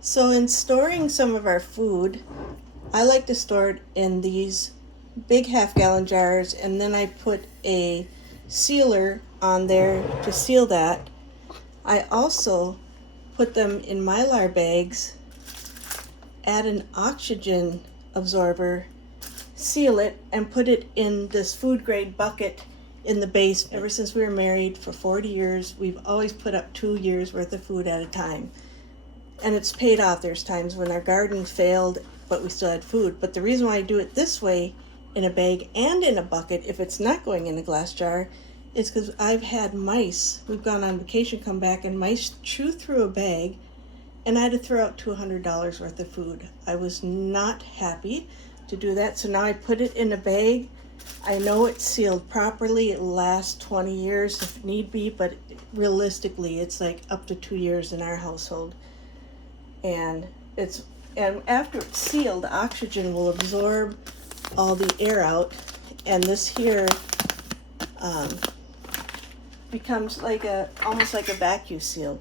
So in storing some of our food, I like to store it in these big half-gallon jars, and then I put a sealer on there to seal that. I also put them in Mylar bags, add an oxygen absorber, seal it, and put it in this food grade bucket in the basement. Ever since we were married for 40 years, we've always put up 2 years worth of food at a time. And it's paid off. There's times when our garden failed, but we still had food. But the reason why I do it this way, in a bag and in a bucket, if it's not going in a glass jar, is because I've had mice. We've gone on vacation, come back, and mice chew through a bag, and I had to throw out $200 worth of food. I was not happy to do that, so now I put it in a bag. I know it's sealed properly. It lasts 20 years if need be, but realistically, it's like up to 2 years in our household. And after it's sealed, the oxygen will absorb all the air out, and this here becomes like almost like a vacuum seal.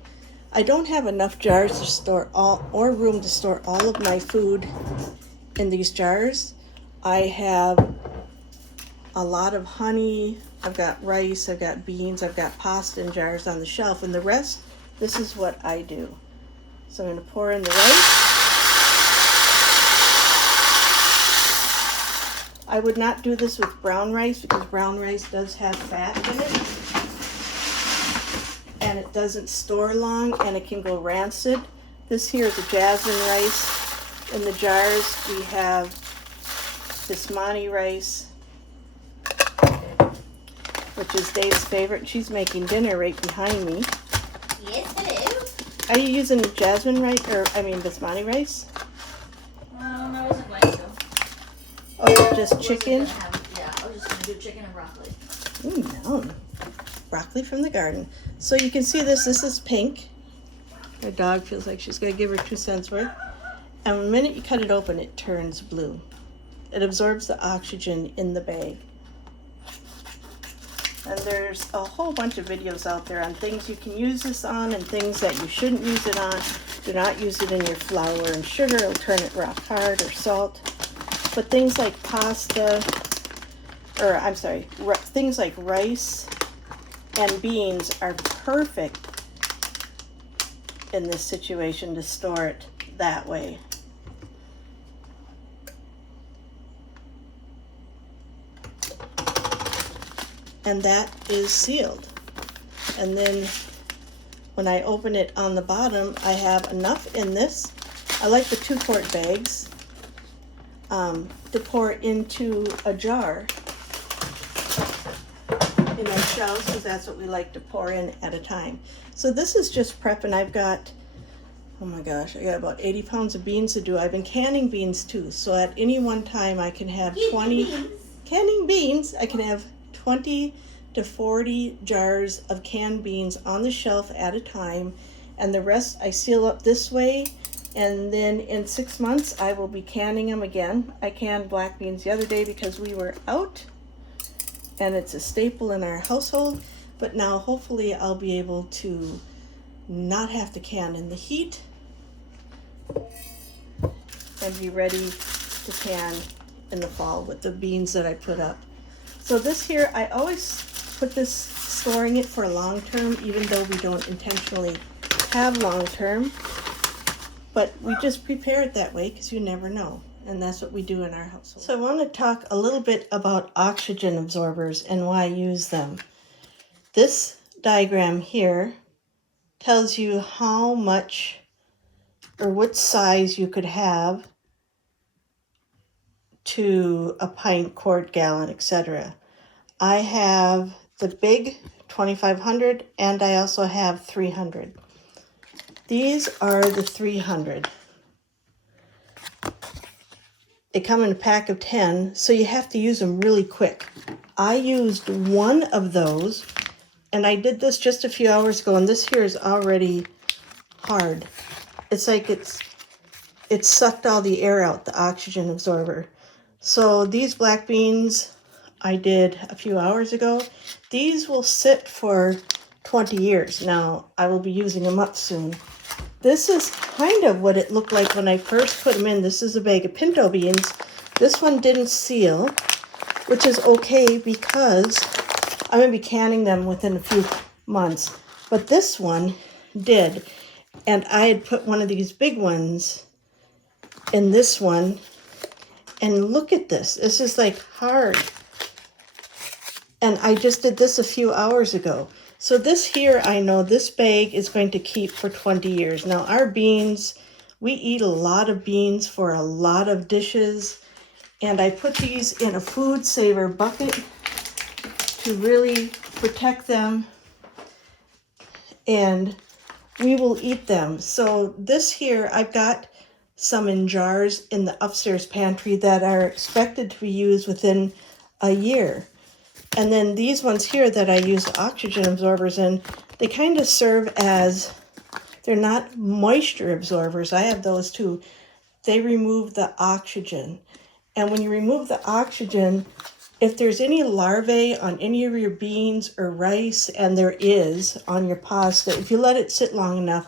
I don't have enough jars to store or room to store all of my food in these jars. I have a lot of honey, I've got rice, I've got beans, I've got pasta in jars on the shelf, and the rest, this is what I do. So I'm going to pour in the rice. I would not do this with brown rice because brown rice does have fat in it. And it doesn't store long and it can go rancid. This here is a jasmine rice. In the jars we have basmati rice, which is Dave's favorite. She's making dinner right behind me. Yes, hello. Are you using jasmine rice, basmati rice? I wasn't going to. Oh, just chicken? I was just going to do chicken and broccoli. No. Broccoli from the garden. So you can see this is pink. My dog feels like she's going to give her 2 cents worth. And the minute you cut it open, it turns blue. It absorbs the oxygen in the bag. And there's a whole bunch of videos out there on things you can use this on and things that you shouldn't use it on. Do not use it in your flour and sugar. It'll turn it rock hard, or salt. But things like things like rice and beans are perfect in this situation to store it that way. And that is sealed. And then when I open it on the bottom, I have enough in this. I like the 2-quart bags to pour into a jar in our shelves, because that's what we like to pour in at a time. So this is just prep, and I've got, oh my gosh, I got about 80 pounds of beans to do. I've been canning beans too, so at any one time I can have 20 canning beans. I can have 20 to 40 jars of canned beans on the shelf at a time, and the rest I seal up this way, and then in 6 months I will be canning them again. I canned black beans the other day because we were out, and it's a staple in our household, but now hopefully I'll be able to not have to can in the heat and be ready to can in the fall with the beans that I put up. So this here, I always put this, storing it for long term, even though we don't intentionally have long term, but we just prepare it that way because you never know. And that's what we do in our household. So I want to talk a little bit about oxygen absorbers and why I use them. This diagram here tells you how much or what size you could have to a pint, quart, gallon, etc. I have the big 2500 and I also have 300. These are the 300. They come in a pack of 10, so you have to use them really quick. I used one of those, and I did this just a few hours ago, and this here is already hard. It's like it's sucked all the air out, the oxygen absorber. So these black beans I did a few hours ago. These will sit for 20 years. Now, I will be using them up soon. this is kind of what it looked like when I first put them in. This is a bag of pinto beans. This one didn't seal, which is okay because I'm going to be canning them within a few months. But this one did. And I had put one of these big ones in this one. And look at this. This is like hard. And I just did this a few hours ago. So this here, I know this bag is going to keep for 20 years. Now our beans, we eat a lot of beans for a lot of dishes. And I put these in a food saver bucket to really protect them. And we will eat them. So this here, I've got some in jars in the upstairs pantry that are expected to be used within a year. And then these ones here that I use oxygen absorbers in, they kind of serve as, they're not moisture absorbers. I have those too. They remove the oxygen. And when you remove the oxygen, if there's any larvae on any of your beans or rice, and there is on your pasta, if you let it sit long enough,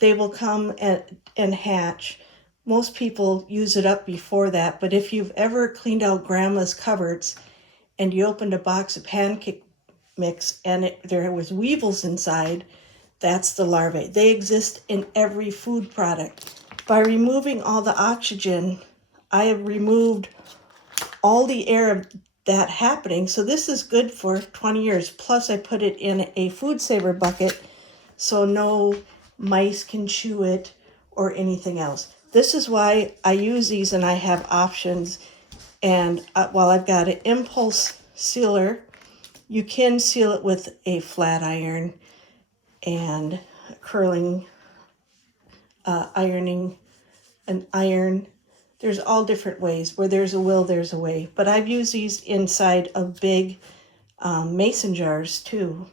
they will come and hatch. Most people use it up before that, but if you've ever cleaned out grandma's cupboards and you opened a box of pancake mix and there was weevils inside, that's the larvae. They exist in every food product. By removing all the oxygen, I have removed all the air of that happening. So this is good for 20 years. Plus I put it in a food saver bucket so no mice can chew it or anything else. This is why I use these, and I have options. And while I've got an impulse sealer, you can seal it with a flat iron and curling, ironing, an iron. There's all different ways. Where there's a will, there's a way. But I've used these inside of big mason jars too.